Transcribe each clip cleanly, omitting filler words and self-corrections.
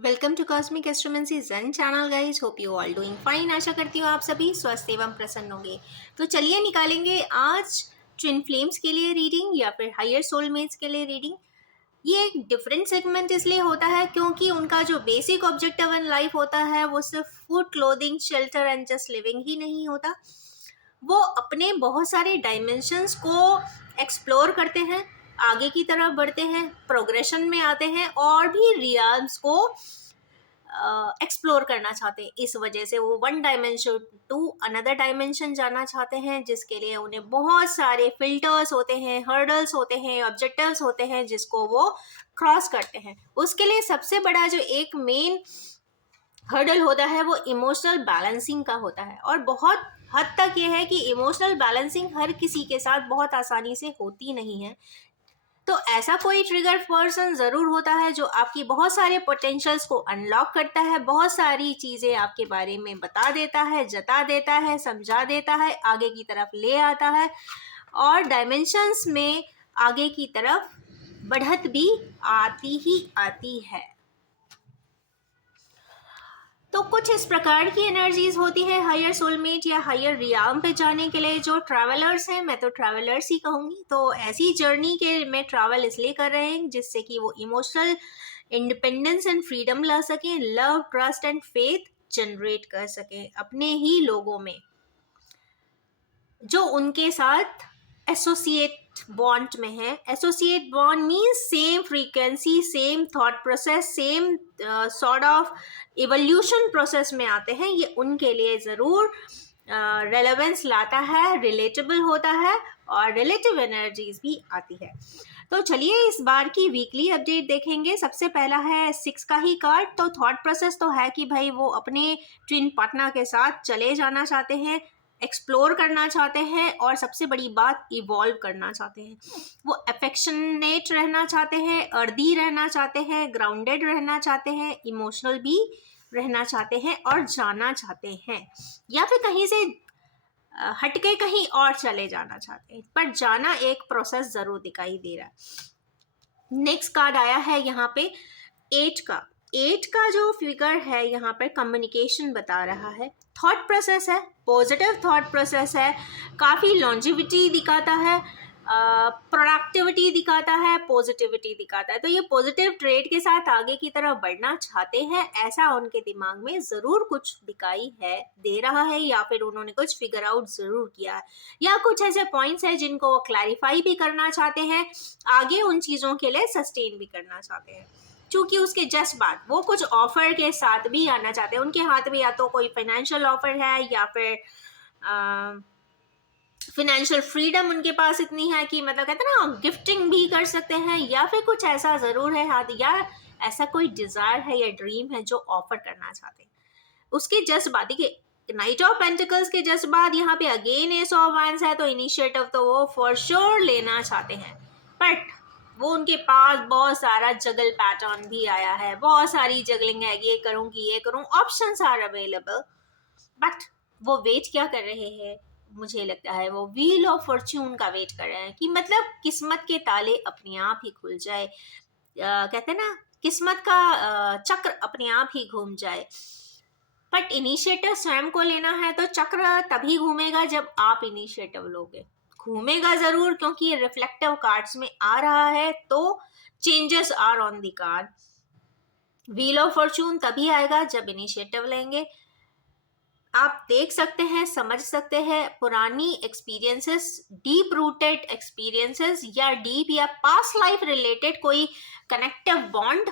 Welcome to cosmic astromancy जन channel guys. Hope you all doing fine. आशा करती हूँ आप सभी स्वस्थ एवं प्रसन्न होंगे। तो चलिए निकालेंगे आज ट्विन फ्लेम्स के लिए रीडिंग या फिर हायर सोलमेट्स के लिए रीडिंग। ये एक डिफरेंट सेगमेंट इसलिए होता है क्योंकि उनका जो बेसिक ऑब्जेक्टिव इन लाइफ होता है वो सिर्फ food, clothing, shelter and just living ही नहीं होता। वो अपने बहुत सारे डायमेंशंस को एक्सप्लोर करते हैं, आगे की तरफ बढ़ते हैं, प्रोग्रेशन में आते हैं और भी रियल्स को एक्सप्लोर करना चाहते हैं। इस वजह से वो one dimension to another dimension जाना चाहते हैं, जिसके लिए उन्हें बहुत सारे फिल्टर्स होते हैं, हर्डल्स होते हैं, ऑब्जेक्टिव्स होते हैं जिसको वो क्रॉस करते हैं। उसके लिए सबसे बड़ा जो एक मेन हर्डल होता है वो इमोशनल बैलेंसिंग का होता है। और बहुत हद तक ये है कि इमोशनल बैलेंसिंग हर किसी के साथ बहुत आसानी से होती नहीं है। तो ऐसा कोई ट्रिगर पर्सन ज़रूर होता है जो आपकी बहुत सारे पोटेंशियल्स को अनलॉक करता है, बहुत सारी चीज़ें आपके बारे में बता देता है, जता देता है, समझा देता है, आगे की तरफ ले आता है और डायमेंशंस में आगे की तरफ बढ़त भी आती ही आती है। तो कुछ इस प्रकार की एनर्जीज होती है हायर सोलमेट या हायर रियाम पे जाने के लिए। जो ट्रैवलर्स हैं, मैं तो ट्रैवलर्स ही कहूँगी, तो ऐसी जर्नी के में ट्रैवल इसलिए कर रहे हैं जिससे कि वो इमोशनल इंडिपेंडेंस एंड फ्रीडम ला सकें, love, trust and faith generate कर सकें अपने ही लोगों में जो उनके साथ एसोसिएट बॉन्ड में है। Associate bond means same frequency, same thought process, same sort of evolution process में आते हैं। ये उनके लिए ज़रूर रेलेवेंस लाता है, रिलेटेबल होता है और रिलेटिव एनर्जीज भी आती है। तो चलिए इस बार की वीकली अपडेट देखेंगे। सबसे पहला है 6 का ही कार्ड। तो थॉट प्रोसेस तो है कि भाई वो अपने ट्विन पार्टनर के साथ चले जाना चाहते हैं, एक्सप्लोर करना चाहते हैं और सबसे बड़ी बात इवॉल्व करना चाहते हैं। वो अफेक्शनेट रहना चाहते हैं, अर्दी रहना चाहते हैं, ग्राउंडेड रहना चाहते हैं, इमोशनल भी रहना चाहते हैं और जाना चाहते हैं, या फिर कहीं से हटके कहीं और चले जाना चाहते हैं, पर जाना एक प्रोसेस जरूर दिखाई दे रहा है। नेक्स्ट कार्ड आया है यहाँ पे 8 का। 8 का जो फिगर है यहाँ पर कम्युनिकेशन बता रहा है, थॉट प्रोसेस है, पॉजिटिव थॉट प्रोसेस है, काफ़ी लॉन्जिविटी दिखाता है, प्रोडक्टिविटी दिखाता है, पॉजिटिविटी दिखाता है। तो ये पॉजिटिव ट्रेड के साथ आगे की तरफ बढ़ना चाहते हैं, ऐसा उनके दिमाग में ज़रूर कुछ दिखाई है दे रहा है, या फिर उन्होंने कुछ फिगर आउट ज़रूर किया है, या कुछ ऐसे पॉइंट्स हैं जिनको वो क्लैरिफाई भी करना चाहते हैं, आगे उन चीज़ों के लिए सस्टेन भी करना चाहते हैं। क्योंकि उसके जस्ट बाद वो कुछ ऑफर के साथ भी आना चाहते हैं। उनके हाथ में या तो कोई फाइनेंशियल ऑफर है या फिर फिनेंशियल फ्रीडम उनके पास इतनी है कि मतलब कहते हैं ना, गिफ्टिंग भी कर सकते हैं, या फिर कुछ ऐसा ज़रूर है हाथ, या ऐसा कोई डिज़ायर है या ड्रीम है जो ऑफर करना चाहते हैं। उसके जस्ट बाद देखिए, नाइट ऑफ पेंटिकल्स के जस्ट बाद यहाँ पे अगेन एस ऑफ वांड्स है, तो इनिशिएटिव तो वो फॉर श्योर लेना चाहते हैं, बट वो उनके पास बहुत सारा जगल पैटर्न भी आया है, बहुत सारी जगलिंग है, ये करूँ कि ये करूँ, ऑप्शंस आर अवेलेबल, बट वो वेट क्या कर रहे हैं? मुझे लगता है वो व्हील ऑफ फॉर्च्यून का वेट कर रहे हैं कि मतलब किस्मत के ताले अपने आप ही खुल जाए। कहते हैं ना, किस्मत का चक्र अपने आप ही घूम जाए। बट इनिशिएटिव स्वयं को लेना है, तो चक्र तभी घूमेगा जब आप इनिशिएटिव लोगे। घूमेगा जरूर, क्योंकि ये रिफ्लेक्टिव कार्ड्स में आ रहा है, तो changes are on the card. Wheel of fortune तभी आएगा जब इनिशिएटिव लेंगे। आप देख सकते हैं, समझ सकते हैं पुरानी एक्सपीरियंसेस, डीप रूटेड एक्सपीरियंसेस या डीप या पास्ट लाइफ रिलेटेड कोई कनेक्टिव बॉन्ड,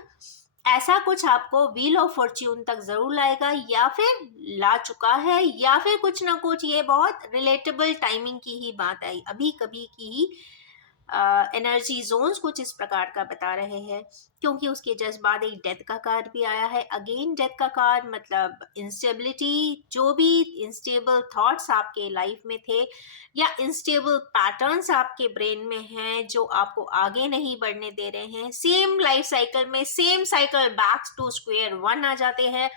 ऐसा कुछ आपको व्हील ऑफ फॉर्च्यून तक जरूर लाएगा, या फिर ला चुका है, या फिर कुछ ना कुछ ये बहुत रिलेटेबल टाइमिंग की ही बात आई, अभी कभी की ही एनर्जी जोन्स कुछ इस प्रकार का बता रहे हैं। क्योंकि उसके जस्ट बाद एक डेथ का कार्ड भी आया है। अगेन डेथ का कार्ड मतलब इंस्टेबिलिटी, जो भी इंस्टेबल थॉट्स आपके लाइफ में थे या इंस्टेबल पैटर्न्स आपके ब्रेन में हैं जो आपको आगे नहीं बढ़ने दे रहे हैं, सेम लाइफ साइकिल में same cycle back to square one आ जाते हैं,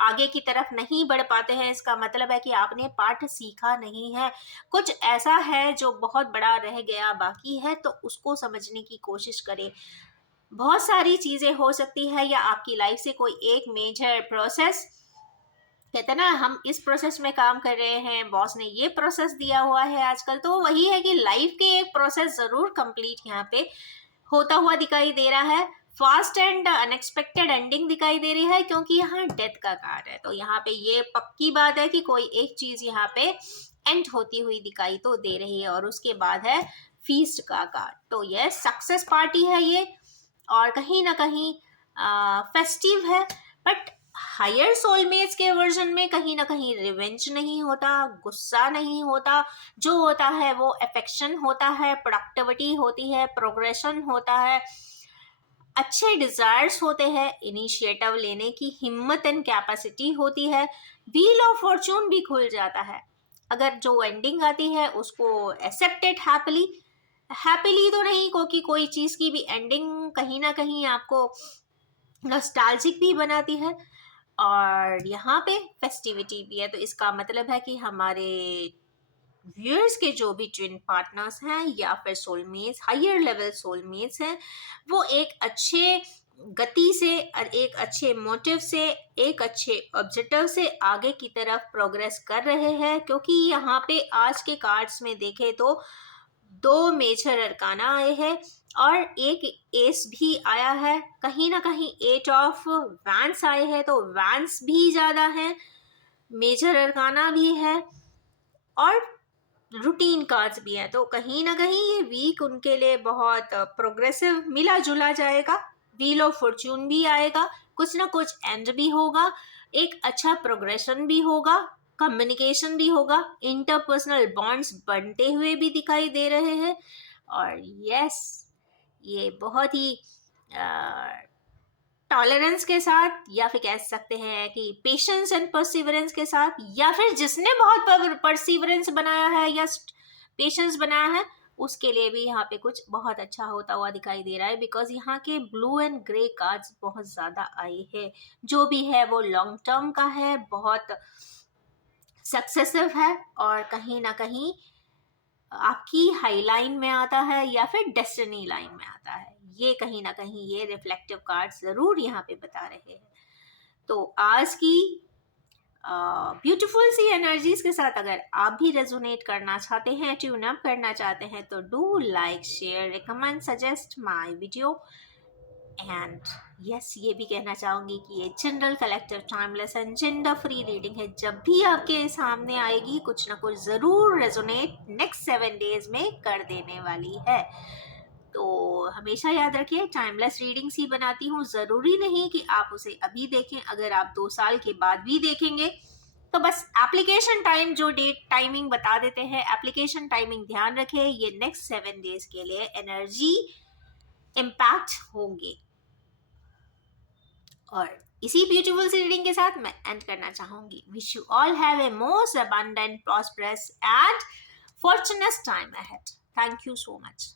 आगे की तरफ नहीं बढ़ पाते हैं। इसका मतलब है कि आपने पाठ सीखा नहीं है, कुछ ऐसा है जो बहुत बड़ा रह गया बाकी है, तो उसको समझने की कोशिश करें। बहुत सारी चीज़ें हो सकती है, या आपकी लाइफ से कोई एक मेजर प्रोसेस, कहते हैं ना हम इस प्रोसेस में काम कर रहे हैं, बॉस ने ये प्रोसेस दिया हुआ है आजकल, तो वही है कि लाइफ के एक प्रोसेस जरूर कंप्लीट यहाँ पे होता हुआ दिखाई दे रहा है। फास्ट एंड अनएक्सपेक्टेड एंडिंग दिखाई दे रही है, क्योंकि यहाँ डेथ का कार्ड है, तो यहाँ पे ये पक्की बात है कि कोई एक चीज यहाँ पे एंड होती हुई दिखाई तो दे रही है। और उसके बाद है फीस्ट का कार्ड, तो ये सक्सेस पार्टी है ये, और कहीं ना कहीं फेस्टिव है। बट हायर सोलमेट्स के वर्जन में कहीं ना कहीं रिवेंज नहीं होता, गुस्सा नहीं होता, जो होता है वो अफेक्शन होता है, प्रोडक्टिविटी होती है, प्रोग्रेशन होता है, अच्छे डिजायर्स होते हैं, इनिशिएटिव लेने की हिम्मत एंड कैपेसिटी होती है, व्हील ऑफ फॉर्चून भी खुल जाता है। अगर जो एंडिंग आती है उसको एक्सेप्टेड हैप्पीली, हैप्पीली तो नहीं, क्योंकि कोई चीज़ की भी एंडिंग कहीं ना कहीं आपको नॉस्टैल्जिक भी बनाती है। और यहाँ पे फेस्टिविटी भी है, तो इसका मतलब है कि हमारे व्यूअर्स के जो भी ट्विन पार्टनर्स हैं या फिर सोलमेट्स, हायर लेवल सोलमेट्स हैं, वो एक अच्छे गति से और एक अच्छे मोटिव से, एक अच्छे ऑब्जेक्टिव से आगे की तरफ प्रोग्रेस कर रहे हैं। क्योंकि यहाँ पे आज के कार्ड्स में देखें तो दो मेजर अरकाना आए हैं और एक एस भी आया है, कहीं ना कहीं एट ऑफ वैंस आए हैं, तो वैंस भी ज़्यादा हैं, मेजर अरकाना भी है और रूटीन कार्ड्स भी हैं, तो कहीं ना कहीं ये वीक उनके लिए बहुत प्रोग्रेसिव मिला जुला जाएगा। व्हील ऑफ फॉर्चून भी आएगा, कुछ ना कुछ एंड भी होगा, एक अच्छा प्रोग्रेशन भी होगा, कम्युनिकेशन भी होगा, इंटरपर्सनल बॉन्ड्स बनते हुए भी दिखाई दे रहे हैं। और यस, ये बहुत ही टॉलरेंस के साथ, या फिर कह सकते हैं कि पेशेंस एंड परसिवरेंस के साथ, या फिर जिसने बहुत परसिवरेंस बनाया है या पेशेंस बनाया है, उसके लिए भी यहाँ पे कुछ बहुत अच्छा होता हुआ दिखाई दे रहा है। बिकॉज यहाँ के ब्लू एंड ग्रे कार्ड्स बहुत ज़्यादा आए हैं, जो भी है वो लॉन्ग टर्म का है, बहुत सक्सेसिव है, और कहीं ना कहीं आपकी हाई लाइन में आता है या फिर डेस्टिनी लाइन में आता है। ये कहीं ना कहीं ये रिफ्लेक्टिव कार्ड जरूर यहाँ पे बता रहे हैं। तो आज की ब्यूटीफुल सी एनर्जीज के साथ अगर आप भी रेजोनेट करना चाहते हैं, ट्यून अप करना चाहते हैं, तो do like, share, recommend, suggest my video. And yes, ये भी कहना चाहूँगी कि ये general collective timeless and gender free reading है, जब भी आपके सामने आएगी कुछ ना कुछ ज़रूर रेजोनेट नेक्स्ट 7 डेज में कर देने वाली है। तो हमेशा याद रखिए, टाइमलेस रीडिंग्स ही बनाती हूँ, ज़रूरी नहीं कि आप उसे अभी देखें। अगर आप 2 साल के बाद भी देखेंगे तो बस एप्लीकेशन टाइम, जो डेट टाइमिंग बता देते हैं, एप्लीकेशन टाइमिंग ध्यान रखें, ये नेक्स्ट 7 डेज के लिए एनर्जी इम्पैक्ट होंगे। और इसी ब्यूटीफुल सी रीडिंग के साथ मैं एंड करना चाहूंगी। Wish you all have a most abundant, prosperous and fortunous time ahead. Thank you so much.